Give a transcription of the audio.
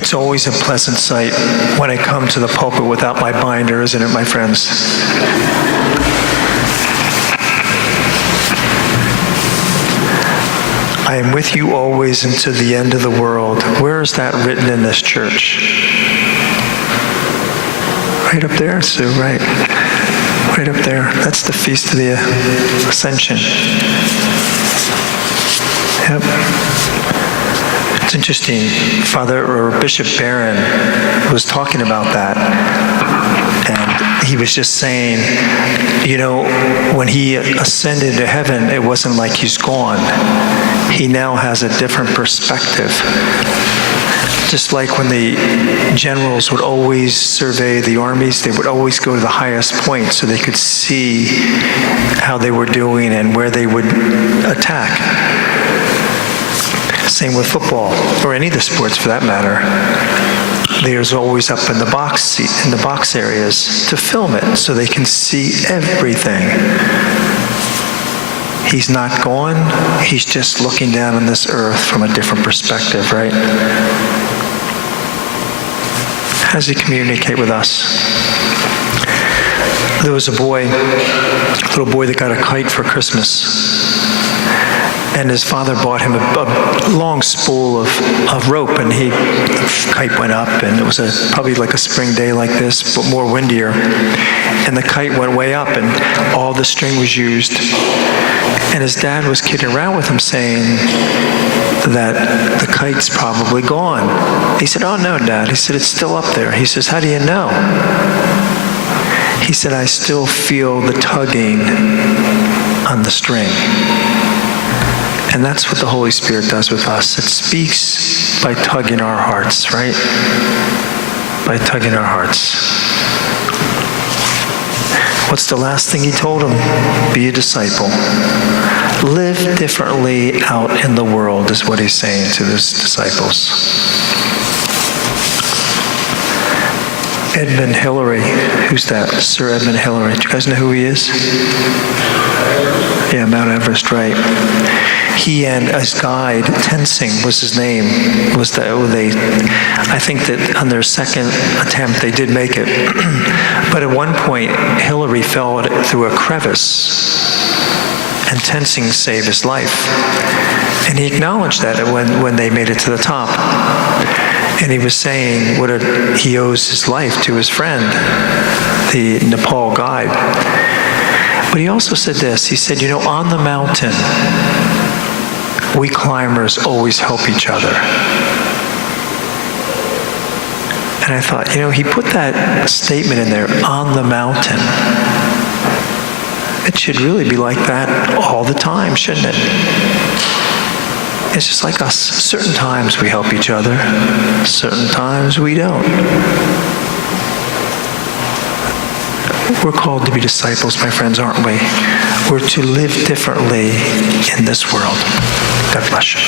It's always a pleasant sight when I come to the pulpit without my binder, isn't it, my friends? I am with you always unto the end of the world. Where is that written in this church? Right up there, Sue, right. Right up there. That's the Feast of the Ascension. Yep. It's interesting. Father or Bishop Barron was talking about that. And he was just saying, you know, when he ascended to heaven, it wasn't like he's gone. He now has a different perspective. Just like when the generals would always survey the armies, they would always go to the highest point so they could see how they were doing and where they would attack. Same with football, or any of the sports for that matter. There's always up in the box seat, in the box areas to film it so they can see everything. He's not gone, he's just looking down on this earth from a different perspective, right? How does he communicate with us? There was a little boy that got a kite for Christmas. And his father bought him a long spool of rope, and the kite went up, and it was probably like a spring day like this, but more windier. And the kite went way up, and all the string was used. And his dad was kidding around with him, saying that the kite's probably gone. He said, "Oh no, Dad." He said, "It's still up there." He says, "How do you know?" He said, "I still feel the tugging on the string." And that's what the Holy Spirit does with us. It speaks by tugging our hearts, right? By tugging our hearts. What's the last thing he told him? Be a disciple. Live differently out in the world is what he's saying to his disciples. Edmund Hillary. Who's that? Sir Edmund Hillary. Do you guys know who he is? Yeah, Mount Everest, right. He and his guide, Tenzing was his name, I think that on their second attempt they did make it. But at one point, Hillary fell through a crevice, and Tenzing saved his life. And he acknowledged that when they made it to the top. And he was saying he owes his life to his friend, the Nepal guide. But he also said this, he said, you know, on the mountain, we climbers always help each other. And I thought, you know, he put that statement in there, on the mountain. It should really be like that all the time, shouldn't it? It's just like us. Certain times we help each other, certain times we don't. We're called to be disciples, my friends, aren't we? We're to live differently in this world. God bless you.